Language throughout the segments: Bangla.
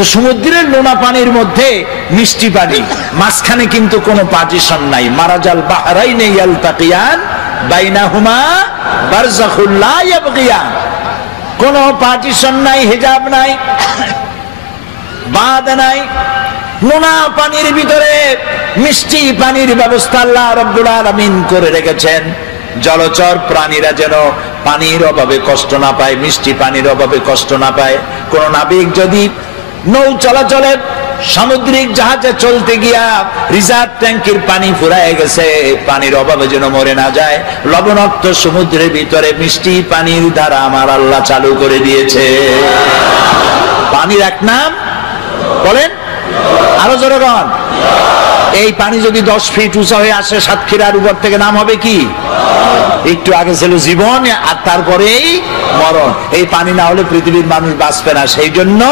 তো সমুদ্রের নোনা পানির মধ্যে মিষ্টি পানি, মাঝখানে কিন্তু কোনো পার্টিশন নাই। মারাজাল বাহরাইনে ইয়ালতাকিয়ান বাইনাহুমা বারযাখুল লা ইয়াবগিয়ান, কোনো পার্টিশন নাই, হিজাব নাই, বাঁধ নাই। নোনা পানির ভিতরে মিষ্টি পানির ব্যবস্থা আল্লাহ রাব্বুল আলামিন করে রেখেছেন। জলচর প্রাণীরা যেন পানির অভাবে কষ্ট না পায়, মিষ্টি পানির অভাবে কষ্ট না পায়। কোন নাবিক যদি নৌ চলাচলে সামুদ্রিক জাহাজে চলতে গিয়া রিজার্ভ ট্যাঙ্কির পানি ফুরায় গেছে, পানির অভাবে যেন মরে না যায়। লবণাক্ত সমুদ্রের ভিতরে মিষ্টি পানির ধারা আমার আল্লাহ চালু করে দিয়েছে। পানির এক নাম বলেন, আরো জোরে বলেন। এই পানি যদি 10 ফিট উঁচা হয়ে আসে সাতক্ষীরার উপর থেকে, নাম হবে কি? একটু আগে ছিল জীবন, আর তারপরেই মরণ। এই পানি না হলে পৃথিবীর মানুষ বাঁচবে না। সেই জন্য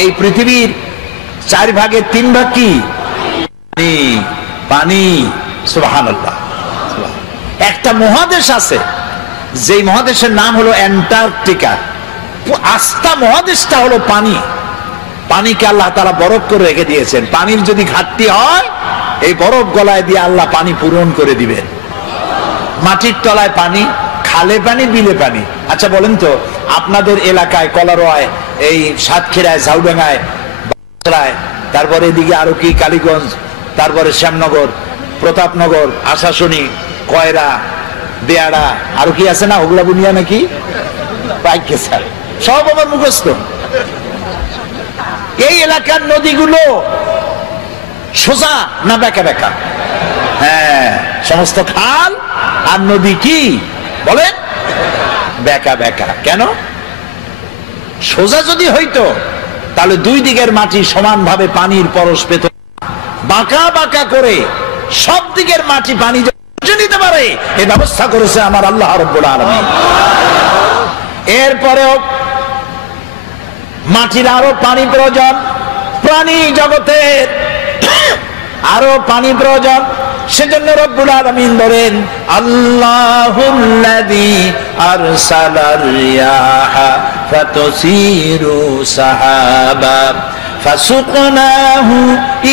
এই পৃথিবীর 4 ভাগের 3 ভাগ কি? পানি। পানি। সুবহানাল্লাহ। একটা মহাদেশ আছে, যেই মহাদেশের নাম হলো অ্যান্টার্কটিকা। আস্থা মহাদেশটা হলো পানি। পানিকে আল্লাহ তাআলা বরফ করে রেখে দিয়েছেন। পানির যদি ঘাটতি হয়, এই বরফ গলায় দিয়ে আল্লাহ পানি পূরণ করে দিবেন। মাটির তলায় পানি, খালে পানি, বিলে পানি। আচ্ছা বলেন তো, আপনাদের এলাকায় কলারোয়ায়, এই সাতক্ষীরায়, ঝাউডাঙ্গায়, তারপরে এদিকে আরো কি কালীগঞ্জ, তারপরে শ্যামনগর, প্রতাপনগর, আশাশুনি, কয়রা, বেয়াড়া, আরো কি আছে না, ওগুলা বুনিয়া নাকি পাইকে স্যার, সব আমার মুখস্থ। এই এলাকার নদীগুলো সোজা না বেঁকা বেঁকা? হ্যাঁ, সমস্ত খাল আর নদী কি বলেন? বেঁকা বেঁকা। কেন? সোজা যদি হইতো তাহলে 2 দিকের মাটি সমানভাবে পানির পরশ পেত। বাঁকা বাঁকা করে সব দিকের মাটি পানি নিতে পারে এই ব্যবস্থা করেছে আমার আল্লাহ রাব্বুল আলামিন। এরপরেও মাটির আরো পানি প্রয়োজন, প্রাণী জগতের আরো পানি প্রয়োজন। সেজন্য রব্বুল আলামিন বলেন, আল্লাহুল্লাযী আরসালার রিয়াহা ফাতুসিরু সাহাবা ফাসুকনাহু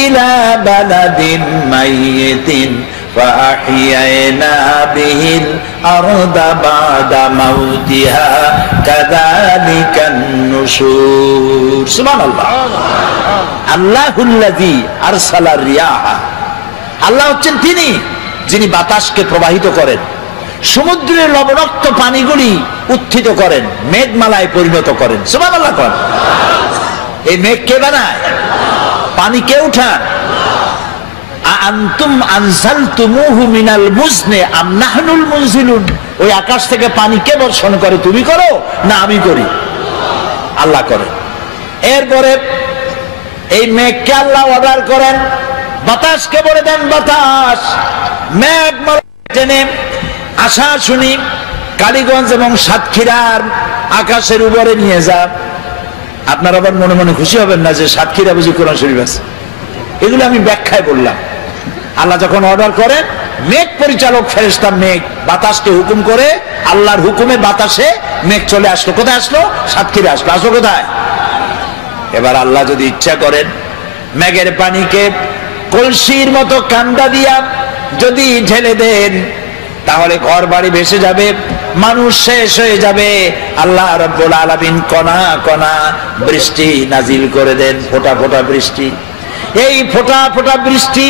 ইলা বালাদিন মাইয়িতিন فأحيينا به الأرض بعد موتها كذلك النشور سبحان الله الله الذي أرسل الرياح আল্লাহ হচ্ছেন তিনি যিনি বাতাসকে প্রবাহিত করেন, সমুদ্রের লবণাক্ত পানিগুলি উত্থিত করেন, মেঘমালায় পরিণত করেন। সুবহানাল্লাহ। এই মেঘ কে বানায়? পানি কে উঠান? আনতুম আনজালতুমুহু মিনাল মুজনি আম নাহনুল মুনজিলুন। ওই আকাশ থেকে পানি কে বর্ষণ করে? তুমি করো না আমি করি? আল্লাহ করে। এরপরে এই মেঘকে আল্লাহ অর্ডার করেন, বাতাসকে বলে দেন, বাতাস মেঘ টেনে আশা শুনি কালীগঞ্জ এবং সাতক্ষীরার আকাশের উপরে নিয়ে যা। আপনারা আবার মনে মনে খুশি হবেন না যে সাতক্ষীরা বুঝি কোরআন শরীফ আছে। এগুলো আমি ব্যাখ্যায় বললাম। আল্লাহ যখন অর্ডার করেন, মেঘ পরিচালক ফেরেশতা মেঘ বাতাসকে হুকুম করে, আল্লাহর হুকুমে বাতাসে মেঘ চলে আসলো। কোথায় আসলো? সাতক্ষীরা আসলো। আসলো কোথায়? এবার আল্লাহ যদি ইচ্ছা করেন, মেঘের পানিকে কলসির মতো কান্দা দিয়া যদি ঢেলে দেন, তাহলে ঘর বাড়ি ভেসে যাবে, মানুষ শেষ হয়ে যাবে। আল্লাহ রাব্বুল আলামিন কণা কণা বৃষ্টি নাজিল করে দেন, ফোঁটা ফোঁটা বৃষ্টি। এই ফোঁটা ফোঁটা বৃষ্টি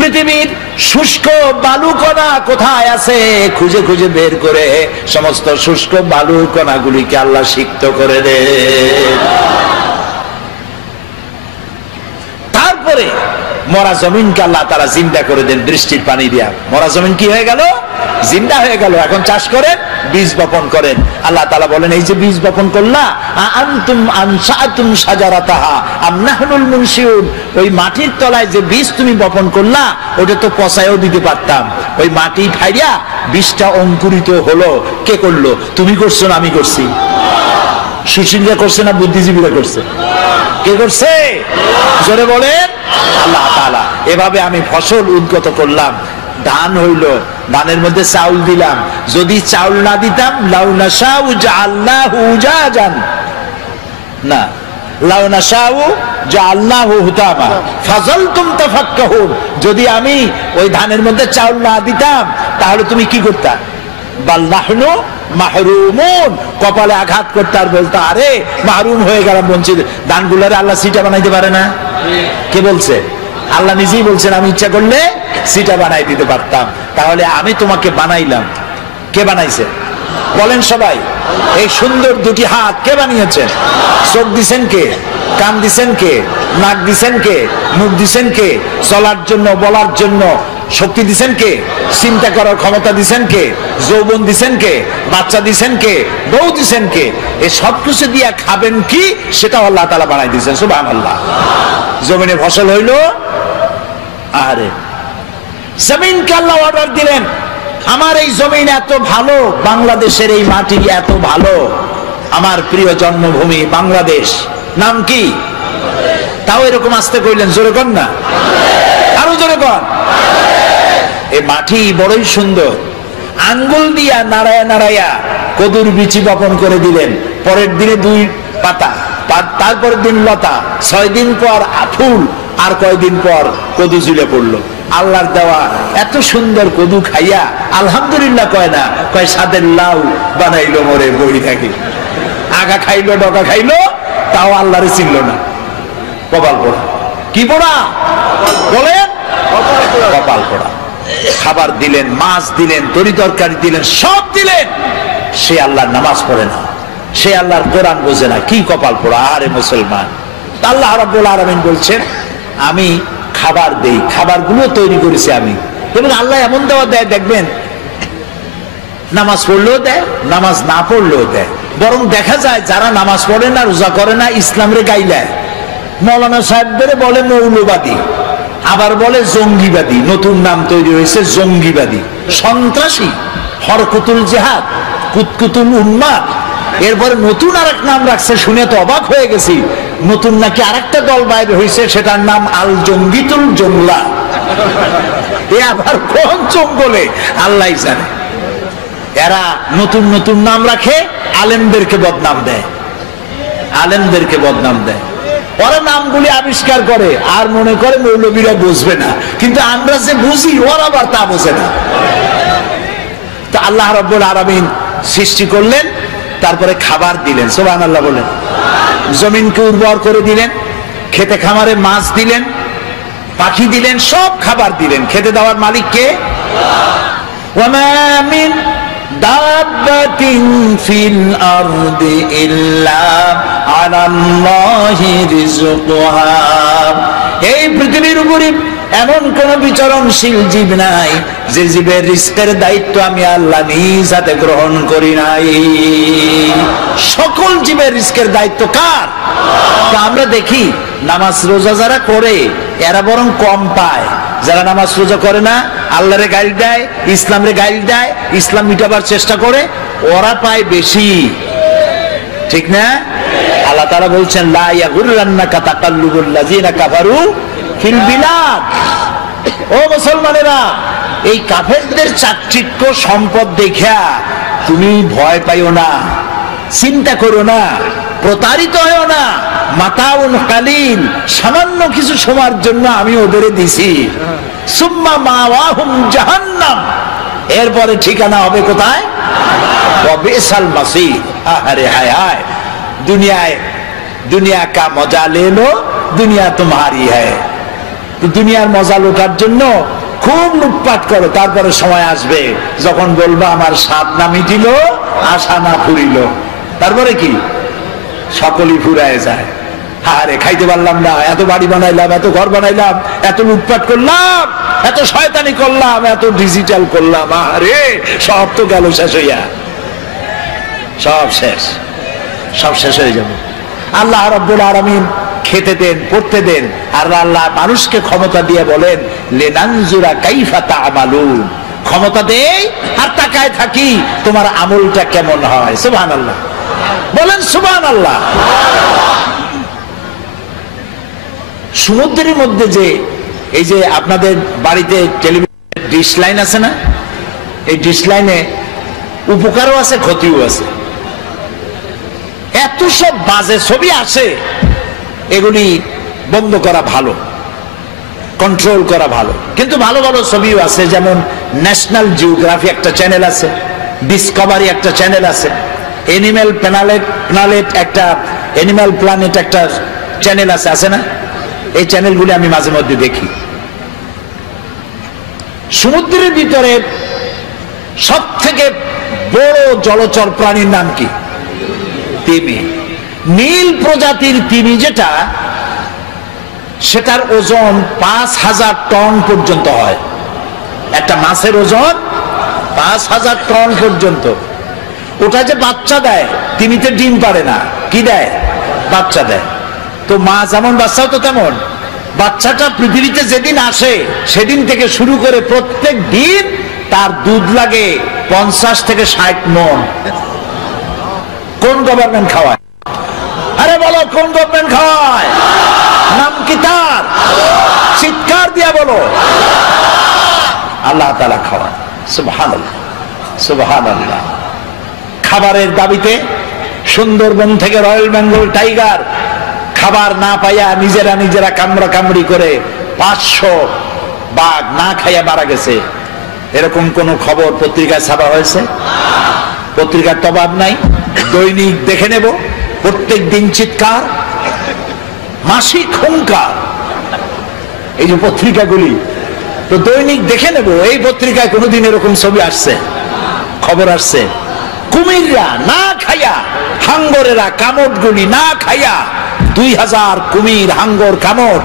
পৃথিবীর শুষ্ক বালু কণা কোথায় আছে খুঁজে খুঁজে বের করে সমস্ত শুষ্ক বালু কণাগুলিকে আল্লাহ সিক্ত করে দেন। তারপরে মরা জমিনকে আল্লাহ তাআলা জিন্দা করে দেন বৃষ্টির পানি দিয়া। মরা জমিন কি হয়ে গেল? জিন্দা হয়ে গেল। এখন চাষ করেন, বীজ বপন করেন। আল্লাহ তাআলা বলেন, এই যে বীজ বপন করলা, আনতুম আনশাতুম শাজারাতাহা আম নাহনুল মুনশিউন। ওই মাটির তলায় যে বীজ তুমি বপন করলা, ওটা তো পচায়ও দিতে পারতাম। ওই মাটি ফাইড়া বীজটা অঙ্কুরিত হলো। কে করলো? তুমি করছো না আমি করছি? সুশীলরা করছে না বুদ্ধিজীবীরা করছে? কে করছে? জোরে বলেন, আল্লাহ তাআলা। এভাবে আমি ফসল উদ্গত করলাম, ধান হইল, ধানের মধ্যে চাউল দিলাম। যদি চাউল না দিতাম, লাউ নাশাউ জাআলনাহু উজাজান, না লাউ নাশাউ জাআলনাহু হুতামা ফাযালতুম তাফাক্কাহুন, যদি আমি ওই ধানের মধ্যে চাউল না দিতাম তাহলে তুমি কি করতা? বাল নাহনু মাহরুমুন, কপালে আঘাত করতে আর বলতো আরে মাহরুম হয়ে গেলাম, বঞ্চিত। ধানগুলারে আল্লাহ সিটা বানাইতে পারে না? কে বলছে? আল্লাহ নিজেই বলছেন আমি ইচ্ছা করলে সিটা বানাই দিতে পারতাম। তাহলে আমি তোমাকে বানাইলাম, কে বানাইছে বলেন সবাই? এই সুন্দর দুটি হাত কে বানিয়েছেন? চোখ দিছেন কে? কান দিছেন কে? নাক দিছেন কে? মুখ দিছেন কে? চলার জন্য, বলার জন্য শক্তি দিছেন কে? চিন্তা করার ক্ষমতা দিছেন কে? যৌবন দিছেন কে? বাচ্চা দিছেন কে? বউ দিছেন কে? এই সবকিছু দিয়া খাবেন কি সেটাও আল্লাহ তাআলা বানাই দিয়েছেন। সুবহানাল্লাহ। জমিনে ফসল হইল, আরে জমিনকে আল্লাহ অর্ডার দিলেন আমার এই জমিন এত ভালো, বাংলাদেশের এই মাটি এত ভালো, আমার প্রিয় জন্মভূমি বাংলাদেশ, নাম কি? তাও এরকম আসতে কইলেন, জোরে কর না, আরো জোরে কর। এই মাটি বড়ই সুন্দর। আঙ্গুল দিয়া নাড়ায়া নাড়ায়া কদুর বিচি বপন করে দিলেন। পরের দিনে 2 পাতা, তারপরের দিন লতা, 6 দিন পর ফুল, আর কয়দিন পর কদু ঝুলে পড়লো। আল্লাহর দেওয়া এত সুন্দর কদু খাইয়া আলহামদুলিল্লাহ কয় না, কয় সাদের লাউ বানাইলো মরে বই থাকি। আগা খাইলো, ডগা খাইলো, তাও আল্লাহরে চিনল না। কপাল পোড়া। কি পোড়া বলেন? কপাল পোড়া। খাবার দিলেন, মাছ দিলেন, তরি তরকারি দিলেন, সব দিলেন, সে আল্লাহর নামাজ পড়ে না, সে আল্লাহর কোরআন বোঝে না। কি কপাল পোড়া! আরে মুসলমান, আল্লাহ রাব্বুল আলামিন বলছেন আমি খাবার দেই, খাবারগুলো তৈরি করেছি আমি। এবং আল্লাহ এমন দেওয়া দেয়, দেখবেন নামাজ পড়লেও দেয়, নামাজ না পড়লেও দেয়। বরং দেখা যায় যারা নামাজ পড়ে না, রোজা করে না, ইসলামরে গাইলায়। মৌলানা সাহেবদের বলে মৌলবাদী, আবার বলে জঙ্গিবাদী। নতুন নাম তৈরি হয়েছে জঙ্গিবাদী, সন্ত্রাসী, হরকুতুল জিহাদ, কুতকুতুল উন্মাদ। এরপরে নতুন আরেক নাম রাখছে, শুনে তো অবাক হয়ে গেছি। নতুন নাকি আরেকটা দল বাইরে হয়েছে, সেটার নাম আল জঙ্গিতুল জঙ্গলা। এ আবার কোন জঙ্গলে আল্লাহ জানে। এরা নতুন নতুন নাম রাখে, আলেমদেরকে বদনাম দেয়, আলেমদেরকে বদনাম দেয়। ওরা নামগুলি আবিষ্কার করে আর মনে করে মৌলবীরা বুঝবে না, কিন্তু আমরা যে বুঝি ওরা আবার তা বোঝে না। তো আল্লাহ রাব্বুল আলামিন সৃষ্টি করলেন, তারপরে খাবার দিলেন। সুবহানাল্লাহ বলেন। জমিনকে উর্বর করে দিলেন, খেতে খামারে মাছ দিলেন, পাখি দিলেন, সব খাবার দিলেন। খেতে দেওয়ার মালিক কে? ওয়ামা মিন দাব্বাতিন ফিল আরদি ইল্লা আলাল্লাহি রিজকুহা। এই পৃথিবীর উপরে এমন কোন বিচরণশীল জীব নাই যে জীবের রিস্কের দায়িত্ব আমি আল্লাহ নিজ হাতে গ্রহণ করি নাই। সকল জীবের রিস্কের দায়িত্ব কার? তা আমরা দেখি নামাজ রোজা যারা করে এরা বরং কম পায়, যারা নামাজ রোজা করে না, আল্লাহরে গাইল দেয়, ইসলামরে গাইল দেয়, ইসলাম মিটাবার চেষ্টা করে, ওরা পায় বেশি। ঠিক না? আল্লাহ তাআলা বলছেন লা ইয়াগুররান্নাকা তাকাল্লুবুল লাযিনা কাফারু ফিল বিলাদ। ও মুসলমানেরা, এই কাফেরদের চাকচিক্য সম্পদ দেখা তুমি ভয় পাইও না, চিন্তা করো না, প্রতারিত হও না। মাতাউন কালিল, সামান্য কিছু সময়ের জন্য আমি ওদের দিছি। সুম্মা মাওয়াহুম জাহান্নাম, এরপরে ঠিকানা হবে কোথায়? ওয়াবিসাল মাসির। আরে হায় হায়, দুনিয়া কা মজা লে লো, দুনিয়া তোমারি হ্যায়। দুনিয়ার মজা লোটার জন্য খুব লুটপাট করো, তারপরে সময় আসবে যখন বলবা আমার স্বাদ না মিটিল, আশা না ফুরিল। তারপরে কি? সকলই ফুরায় যায়। আরে খাইতে পারলাম না, এত বাড়ি বানাইলাম, এত ঘর বানাইলাম, এত লুটপাট করলাম, এত শয়তানি করলাম, এত ডিজিটাল করলাম, আরে সব তো গেল শেষ হইয়া। সব শেষ, সব শেষ হয়ে যাবে। আল্লাহ রাব্বুল আলামিন খেতে দেন, পড়তে দেন, আর আল্লাহ মানুষকে ক্ষমতা দিয়ে বলেন লিনানজুরা কাইফা তা'মালুন। ক্ষমতা দেই আর তাকায় থাকি তোমার আমলটা কেমন হয়। সুবহানাল্লাহ বলেন, সুবহানাল্লাহ। সমুদ্রের মধ্যে যে এই যে আপনাদের বাড়িতে টেলিভিশন ডিশ লাইন আছে না, এই ডিশ লাইনে উপকারও আছে, ক্ষতিও আছে। এত সব বাজে ছবি আসে, এগুলি বন্ধ করা ভালো, কন্ট্রোল করা ভালো। কিন্তু ভালো ভালো ছবিও আছে, যেমন ন্যাশনাল জিওগ্রাফি একটা চ্যানেল আছে, ডিসকভারি একটা চ্যানেল আছে, এনিম্যাল প্ল্যানেট একটা এনিম্যাল প্ল্যানেট একটা চ্যানেল আছে, আছে না? এই চ্যানেলগুলি আমি মাঝে মধ্যে দেখি। সমুদ্রের ভিতরে সব থেকে বড় জলচর প্রাণীর নাম কি? তিমি। নীল প্রজাতির তিমি যেটা, সেটার ওজন 5000 টন পর্যন্ত হয়। একটা মাছের ওজন 5000 টন পর্যন্ত। ওটা যে বাচ্চা দেয়, তিমিতে ডিম পারে না, কি দেয়? বাচ্চা দেয়। তো মা যেমন বাচ্চাও তো তেমন। বাচ্চাটা পৃথিবীতে যেদিন আসে সেদিন থেকে শুরু করে প্রত্যেক দিন তার দুধ লাগে 50 থেকে 60 মণ। কোন গভর্নমেন্ট খাওয়ায়? আরে বলো, কোন গভর্নমেন্ট খাওয়ায়? নাম কি তার? চিৎকার দিয়া বলো। আল্লাহ তাআলা খাওয়ায়। সুবহানাল্লাহ, সুবহানাল্লাহ। খাবারের দাবিতে সুন্দরবন থেকে রয়্যাল বেঙ্গল টাইগার খাবার না পাইয়া নিজেরা কামড়া কামড়ি করে 500 বাঘ না খাইয়া মারা গেছে। এরকম কোন খবর পত্রিকায় ছাপা হয়েছে? পত্রিকার তো অভাব নাই। দৈনিক দেখে নেব, প্রত্যেক দিন চিৎকার, মাসিক হুঙ্কার। এই যে পত্রিকাগুলি, তো দৈনিক দেখে নেব এই পত্রিকায় কোনোদিন এরকম ছবি আসছে, খবর আসছে? কুমিররা না খাইয়া, হাঙ্গরেরা কামড়গুলি না খাইয়া 2000 কুমির, হাঙ্গর, কামড়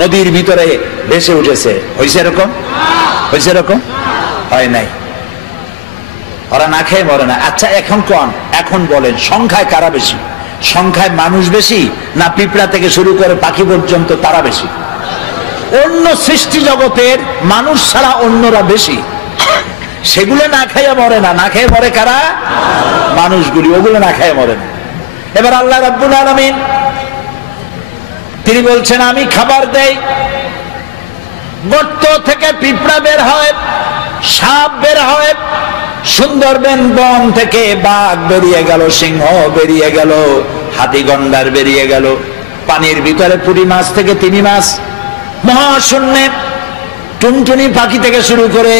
নদীর ভিতরে ভেসে উঠেছে। হয়েছে এরকম? হয়েছে এরকম? হয় নাই। ওরা না খেয়ে মরে না। আচ্ছা এখন বলেন, সংখ্যায় কারা বেশি? সংখ্যায় মানুষ বেশি, না পিঁপড়া থেকে শুরু করে পাখি পর্যন্ত তারা বেশি? অন্য সৃষ্টি জগতের মানুষ ছাড়া অন্যরা বেশি। সেগুলো না খাইয়া মরে না। না খেয়ে মরে কারা? মানুষগুলি। ওগুলো না খাইয়া মরে না। এবার আল্লাহ রাব্বুল আলামিন তিনি বলছেন, আমি খাবার দেই। গর্ত থেকে পিঁপড়া বের হয়, সাপ বের হয়, সুন্দরবন বন থেকে বাঘ বেরিয়ে গেল, সিংহ বেরিয়ে গেল, হাতি গন্ডার বেরিয়ে গেল, পানির ভিতরে পুঁটি মাছ থেকে তিমি মাছ, মহাশূন্যে টুনটুনি পাখি থেকে শুরু করে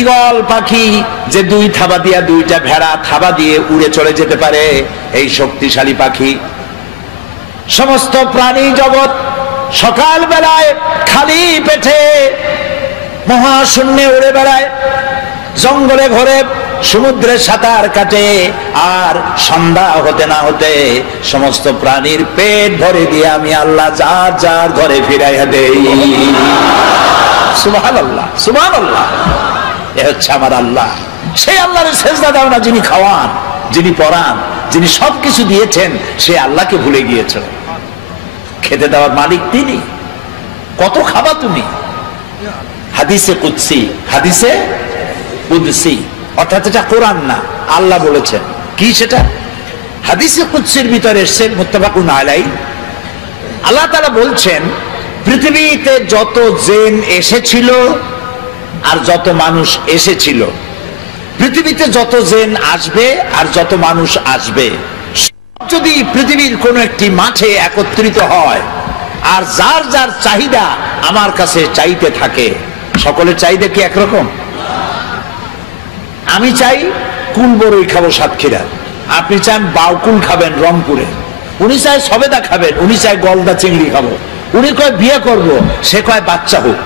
ঈগল পাখি, যে 2 থাবা দিয়া 2টা ভেড়া থাবা দিয়ে উড়ে চলে যেতে পারে, এই শক্তিশালী পাখি। সমস্ত প্রাণী জগৎ সকাল বেলায় খালি পেটে মহাশূন্যে উড়ে বেড়ায়, জঙ্গলে ঘরে সমুদ্রে সাঁতার কাটে, আর সন্ধ্যা হতে না হতে সমস্ত প্রাণীর পেট ভরে দিয়ে আমি আল্লাহ যার যার ঘরে ফিরাইয়া দেই। সুবহানাল্লাহ, সুবহানাল্লাহ। এ হচ্ছে আমার আল্লাহ। সেই আল্লাহর সেজদা দাও না যিনি খাওয়ান, যিনি পরান, যিনি সবকিছু দিয়েছেন, সে আল্লাহকে ভুলে গিয়েছ। খেতে দেওয়ার মালিক তিনি। কত খাবা তুমি? হাদিসে কুদসি, হাদিসে কুদসি, অর্থাৎ এটা কোরআন না, আল্লাহ বলেছেন। কি সেটা? হাদিসে কুদসির ভিতরে এসেছে, মুত্তাফাকুন আলাইহি। আল্লাহ তাআলা বলছেন, পৃথিবীতে যত জিন এসেছিল আর যত মানুষ এসেছিল, পৃথিবীতে যত জিন আসবে আর যত মানুষ আসবে, যদি পৃথিবীর কোন একটি মাঠে একত্রিত হয় আর যার যার চাহিদা আমার কাছে চাইতে থাকে, সকলের চাহিদা কি একরকম? আমি চাই কুল বড়ই খাবো সাতক্ষীরা, আপনি চান বাউকুল খাবেন রংপুরে, উনি চায় সবেদা খাবেন, উনি চায় গলদা চিংড়ি খাবো, উনি কয় বিয়ে করব, সে কয় বাচ্চা হোক।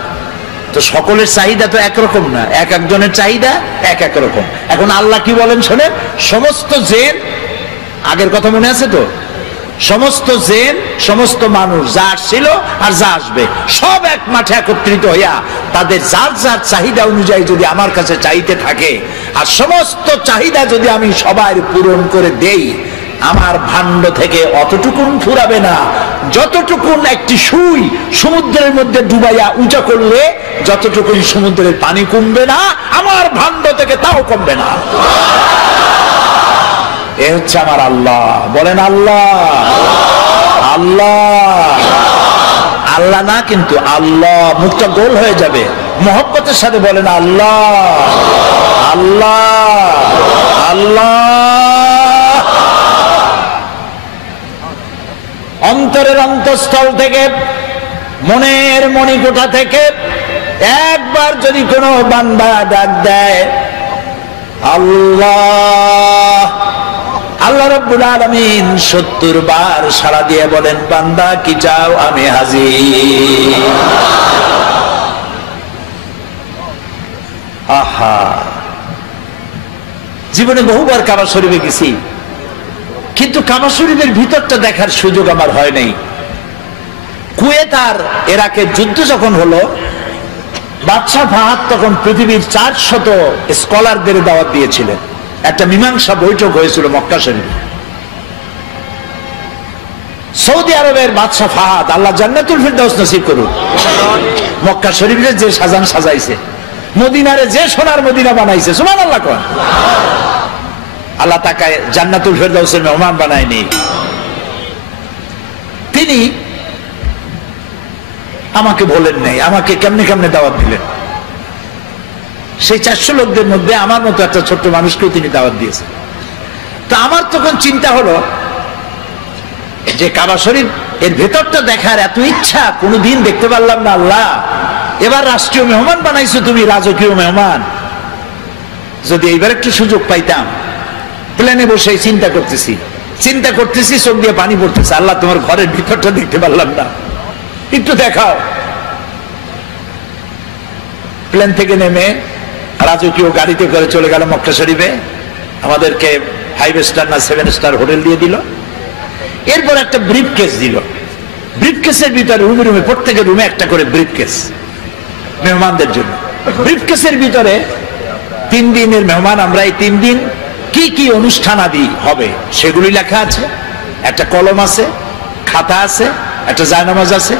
তো সকলের চাহিদা তো একরকম না, এক একজনের চাহিদা এক এক রকম। এখন আল্লাহ কি বলেন শোনেন, সমস্ত জিন, আগের কথা মনে আছে তো, সমস্ত জিন, সমস্ত মানুষ, যা আসছিল আর যা আসবে, সব এক মাঠে একত্রিত হইয়া তাদের যার যার চাহিদা অনুযায়ী যদি আমার কাছে চাইতে থাকে, আর সমস্ত চাহিদা যদি আমি সবার পূরণ করে দেই, আমার ভাণ্ড থেকে অতটুকুন ফুরাবে না যতটুকুন একটি সুই সমুদ্রের মধ্যে ডুবাইয়া উঁচা করলে যতটুকুন সমুদ্রের পানি কমবে না, আমার ভাণ্ড থেকে তাও কমবে না। এ হচ্ছে আমার আল্লাহ। বলেন আল্লাহ। আল্লাহ, আল্লাহ না কিন্তু আল্লাহ, মুখটা গোল হয়ে যাবে, মহব্বতের সাথে বলেন আল্লাহ, আল্লাহ, আল্লাহ। অন্তরের অন্তঃস্থল থেকে, মনের মণিকোঠা থেকে একবার যদি কোনো বান্দা ডাক দেয় আল্লাহ, আল্লাহ রাব্বুল আলামিন 70 বার সাড়া দিয়ে বলেন, বান্দা কি চাও, আমি হাজির। আহা, জীবনে বহুবার কাবা শরীফে গেছি, কিন্তু কাবা শরীফের ভিতরটা দেখার সুযোগ আমার হয় নাই। কুয়েত আর ইরাকের যুদ্ধ যখন হলো, বাদশাহ ফাহাদ তখন পৃথিবীর 400 স্কলারদের দাওয়াত দিয়েছিলেন। একটা মীমাংসা বৈঠক হয়েছিল মক্কা শরীফে। সৌদি আরবের বাদশাহ ফাহাদ, আল্লাহ জান্নাতুল ফিরদাউস নসিব করুন, মক্কা শরীফে যে সাজান সাজাইছে, মদিনারে যে সোনার মদিনা বানাইছে, সুবহানাল্লাহ কোন, আল্লাহ তাকে জান্নাতুল ফিরদাউসের মেহমান বানায়নি। তিনি আমাকে বলেন নাই, আমাকে কেমনে কেমনে দাওয়াত দিলেন। সেই 400 লোকদের মধ্যে আমার মতো একটা ছোট্ট মানুষকেও তিনি দাওয়াত দিয়েছেন। তো আমার তখন চিন্তা হলো যে কাবা শরীফ এর ভেতরটা দেখার এত ইচ্ছা, কোনোদিন দেখতে পারলাম না। আল্লাহ, এবার রাষ্ট্রীয় মেহমান বানাইছো তুমি, রাজকীয় মেহমান, যদি এইবার একটু সুযোগ পাইতাম। প্লেনে বসে চিন্তা করতেছি, চোখ দিয়ে পানি পড়তেছে। আল্লাহ, তোমার ঘরের ভিতরটা দেখতে পারলাম না, একটু দেখাও। প্লেন থেকে নেমে রাজকীয় গাড়িতে করে চলে গেল মক্কা শরীফে। আমাদেরকে 5 স্টার না 7 স্টার হোটেল দিয়ে দিল। এরপর একটা ব্রিফকেস দিল। ব্রিফকেসের ভিতরে রুমে রুমে, প্রত্যেকের রুমে একটা করে ব্রিফকেস মেহমানদের জন্য। ব্রিফকেসের ভিতরে 3 দিনের মেহমান আমরা, এই 3 দিন কি কি অনুষ্ঠান আদি হবে সেগুলি লেখা আছে। একটা কলম আছে, খাতা আছে, একটা জায়নামাজ আছে,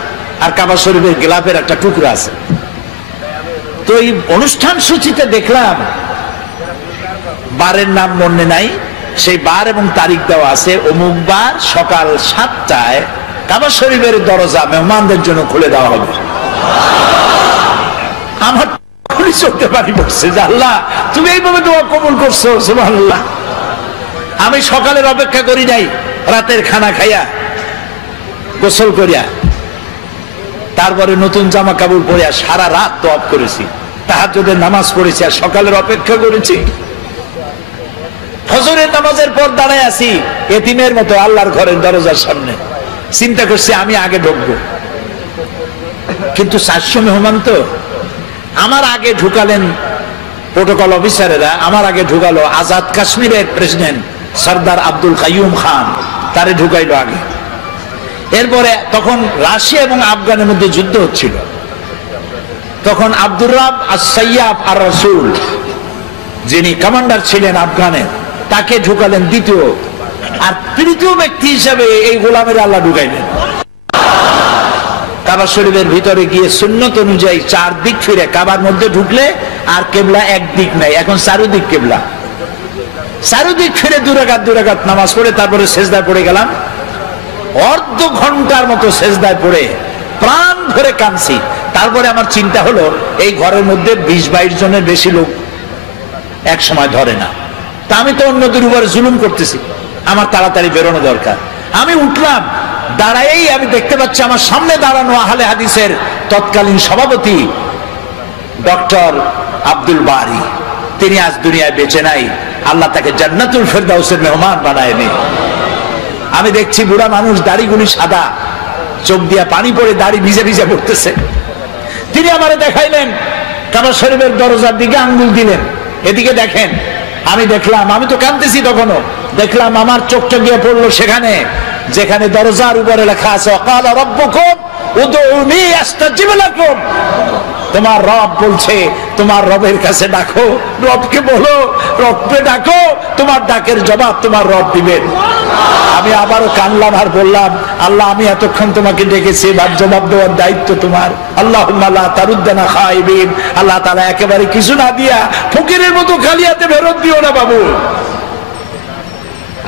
আর কাবা শরীফের গিলাফের একটা টুকরা আছে। তো এই অনুষ্ঠান সূচিতে দেখলাম বারের নাম মনে নাই, সেই বার এবং তারিখ দেওয়া আছে। অমুক বার সকাল 7টায় কাবা শরীফের দরজা মেহমানদের জন্য খুলে দেওয়া হবে। আমার চলতে পারি বলছে যে আল্লাহ, তুমি এইভাবে দোয়া কবুল করছো, সুবহানাল্লাহ। আমি সকালের অপেক্ষা করি নাই, রাতের খানা খাইয়া গোসল করিয়া তারপরে নতুন জামা কাপড় পরিয়া সারা রাত তওয়াফ করেছি, তাহাজ্জুদের নামাজ পড়েছি, আর সকালের অপেক্ষা করেছি। ফজরের নামাজের পর দাঁড়ায় আছি এতিমের মতো আল্লাহর ঘরের দরজার সামনে, চিন্তা করছি আমি আগে ঢুকবো। কিন্তু 400 মেহমান তো, আমার আগে ঢুকালেন প্রোটোকল অফিসারেরা। আমার আগে ঢুকালো আজাদ কাশ্মীরের প্রেসিডেন্ট সরদার আব্দুল কাইয়ুম খান, তারে ঢুকাইলো আগে। এরপরে তখন রাশিয়া এবং আফগানের মধ্যে যুদ্ধ হচ্ছিল, তখন আব্দুর রাব আস-সাইয়াফ আর রাসূল, যিনি কমান্ডার ছিলেন আফগানের, তাকে ঢুকালেন দ্বিতীয়। আর তৃতীয় ব্যক্তি হিসাবে এই গোলামের আল্লাহ ঢুকাইলেন। কাবা শরীফের ভিতরে গিয়ে সুন্নত অনুযায়ী 4 দিক ফিরে, কাবার মধ্যে ঢুকলে আর কেবলা এক দিক নাই, এখন চারুদিক কেবলা। চারুদিক ফিরে 2 রাকাত নামাজ পড়ে তারপরে সেজদায় পড়ে গেলাম। অর্ধ ঘন্টার মতো সেজদায় পড়ে প্রাণ ভরে কাঁদছি। তারপরে আমার চিন্তা হলো, এই ঘরের মধ্যে 20-22 জনের বেশি লোক এক সময় ধরে না, তা আমি তো অন্যদের উপরে জুলুম করতেছি, আমার তাড়াতাড়ি বেরোনো দরকার। আমি উঠলাম, দাঁড়াই আমি দেখতে পাচ্ছি আমার সামনে দাঁড়ানো আহলে হাদিসের তৎকালীন সভাপতি ডক্টর আব্দুল বারী। তিনি আজ দুনিয়ায় বেঁচে নাই, আল্লাহ তাকে জান্নাতুল ফিরদাউসের মেহমান বানায়নি। আমি দেখছি বুড়া মানুষ, দাড়িগুলি সাদা, চোখ দিয়া পানি পড়ে দাড়ি ভিজে ভিজে পড়তেছে। তিনি আমারে দেখাইলেন, কাবা শরীফের দরজার দিকে আঙ্গুল দিলেন, এদিকে দেখেন। আমি দেখলাম, আমি তো কাঁদতেছি তখনও, দেখলাম আমার চোখটা গিয়ে পড়লো সেখানে যেখানে দরজার উপরে লেখা আছে ওয়াকালা রাব্বুকুম উদউনি আস্তাজিব লাকুম। তোমার রব বলছে, তোমার রবের কাছে ডাকো, রবকে বলো, রবকে ডাকো, তোমার ডাকের জবাব তোমার রব দিবেন। আমি আবারও কানলাম আর বললাম, আল্লাহ, আমি এতক্ষণ তোমাকে ডেকেছি, এবার জবাব দেওয়ার দায়িত্ব তোমার। আল্লাহুম্মা লা তারুদ্দানা খাইবিন। আল্লাহ তাআলা একেবারে কিছু না দিয়া ফকিরের মতো খালি হাতে ফেরত দিও না বাবু।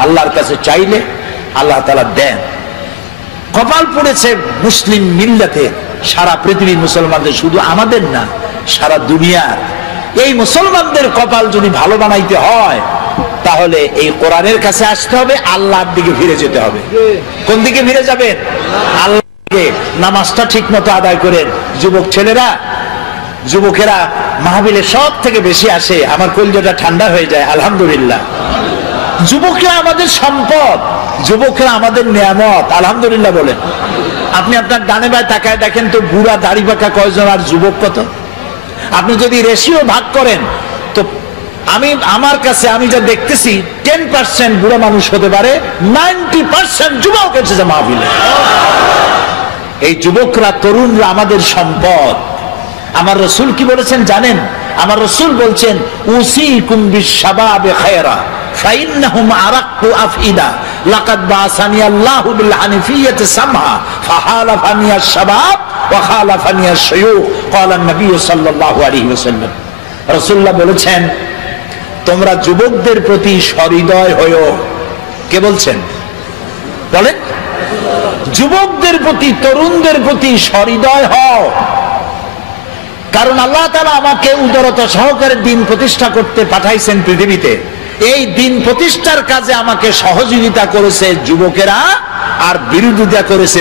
আল্লাহর কাছে চাইলে আল্লাহ তাআলা দেন। কপাল পড়েছে মুসলিম মিল্লাতে, সারা পৃথিবীর মুসলমানদের, শুধু আমাদের না, সারা দুনিয়ার। এই মুসলমানদের কপাল যদি ভালো বানাইতে হয়, তাহলে এই কোরআনের কাছে আসতে হবে, আল্লাহর দিকে ফিরে যেতে হবে। কোন দিকে ফিরে যাবেন? আল্লাহ দিকে। নামাজটা ঠিক মতো আদায় করেন। যুবক ছেলেরা, যুবকেরা মাহফিলে সব থেকে বেশি আসে, আমার কলিজাটা ঠান্ডা হয়ে যায়। আলহামদুলিল্লাহ, যুবকরা আমাদের সম্পদ, যুবকরা আমাদের নিয়ামত। আলহামদুলিল্লাহ বলেন। আপনি আপনার ডানে বাঁয়ে তাকায় দেখেন তো, বুড়া দাড়ি পাকা কয়জন আর যুবক কত? আপনি যদি রেশিও ভাগ করেন তো আমার কাছে আমি যা দেখতেছি 10% বুড়া মানুষ হতে পারে, 90% যুবক এসেছে মাহফিলে। এই যুবকরা, তরুণরা আমাদের সম্পদ। আমার রাসূল কি বলেছেন জানেন? আমার রাসূল বলছেন, উসিকুম বিশ-শাবাবে খায়রা ফাইন্নাহুম আরাক্কু আফইদা লাকাদ বাসানি আল্লাহু বিল হানিফিয়্যাতি সামহা ফাহালাফানি আশ-শাবাব ওয়া খালাফানি আশ-শায়ুখ ক্বালা নবী সাল্লাল্লাহু আলাইহি ওয়াসাল্লাম। রাসূলুল্লাহ বলেছেন, তোমরা যুবকদের প্রতি সহৃদয় হও। কে বলছেন? বলেন। যুবকদের প্রতি, তরুণদের প্রতি সহৃদয় হও, কারণ আল্লাহ তাআলা আমাকে উদারতা সহকারে দিন প্রতিষ্ঠা করতে পাঠাইছেন পৃথিবীতে। এই দিন প্রতিষ্ঠার কাজে আমাকে সহযোগিতা করেছে যুবকেরা, আর বিরোধিতা করেছে।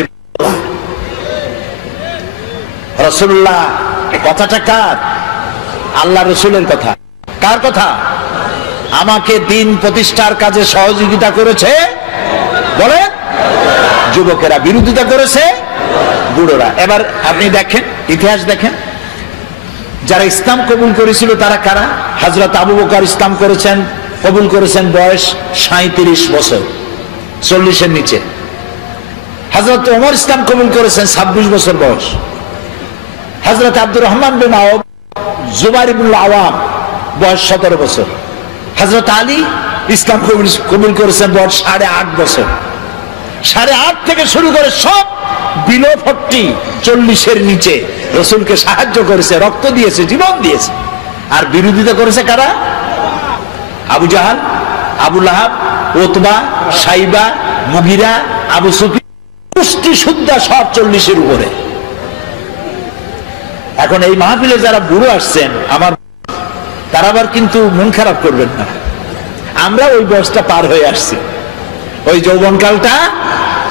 রাসূলুল্লাহ কথাটা কার? আল্লাহ রাসূলের কথা। কার কথা? আমাকে দিন প্রতিষ্ঠার কাজে সহযোগিতা করেছে বলে যুবকেরা, বিরোধিতা করেছে বুড়োরা। এবার আপনি দেখেন, ইতিহাস দেখেন, যারা ইসলাম কবুল করেছিল তারা কারা? হযরত আবু বকর ইসলাম করেছেন, কবুল করেছেন বয়স 37 বছর, 40-এর নিচে। হযরত ওমর ইসলাম কবুল করেছেন 26 বছর বয়স। হযরত আব্দুর রহমান বিন আওফ, জুবাইর ইবনে আওয়াম বয়স 17 বছর। হযরত আলী ইসলাম কবুল করেছেন বয়স 8.5 বছর। 8.5 থেকে শুরু করে সব বিলো 40-এর নিচে রাসূলকে সাহায্য করেছে, রক্ত দিয়েছে, জীবন দিয়েছে। আর বিরোধিতা করেছে কারা? আবু জাহাল, আবু লাহাব, উতবা, সাইবা, মুগিরা, আবু সুফিয়ান, পুষ্টি শুদ্ধা সব 40-এর উপরে। এখন এই মাহফিলে যারা বুড়ো আসছেন, আমার তারা আবার কিন্তু মন খারাপ করবেন না। আমরা ওই বয়সটা পার হয়ে আসছি, ওই যৌবনকালটা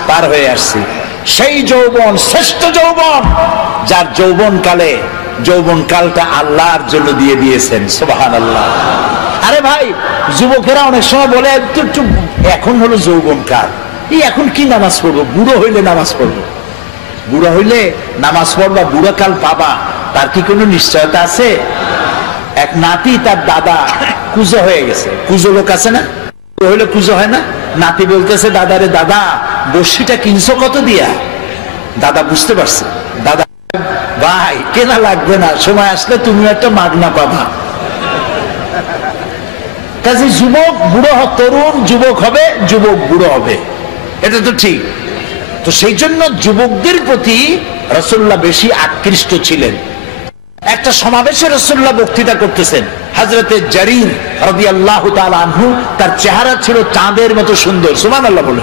পার হয়ে আসছি। সেই যৌবন শ্রেষ্ঠ যৌবন, যার যৌবনকালটা আল্লাহর জন্য দিয়ে দিয়েছেন। সুবহানাল্লাহ। আরে ভাই, যুবকেরা অনেক সময় বলে একটু এখন হলো যৌবনকাল, এই এখন কি নামাজ পড়বো? বুড়ো হইলে নামাজ পড়বো। বুড়ো হইলে নামাজ পড়বা, বুড়ো কাল পাবা, তার কি কোনো নিশ্চয়তা আছে? এক নাতি, তার দাদা কুজো হয়ে গেছে। কুজো লোক আছে না? হইলে কুজো হয় না? নাতি বলতেছে দাদারে, দাদা বর্ষিটা কিনছো কত দিয়া? দাদা বুঝতে পারছে, দাদা ভাই কেনা লাগবে না, সময় আসলে তুমি একটা মাগনা পাবা। কাজে যুবক বুড়ো, তরুণ যুবক হবে, যুবক বুড়ো হবে, এটা তো ঠিক। তো সেই জন্য যুবকদের প্রতি রাসূলুল্লাহ বেশি আকৃষ্ট ছিলেন। একটা সমাবেশে রাসূলুল্লাহ বক্তৃতা করতেছেন। হযরতে জারীর রাদিয়াল্লাহু তাআলা আনহু, তার চেহারা ছিল চাঁদের মতো সুন্দর। সুবহানাল্লাহ বলে।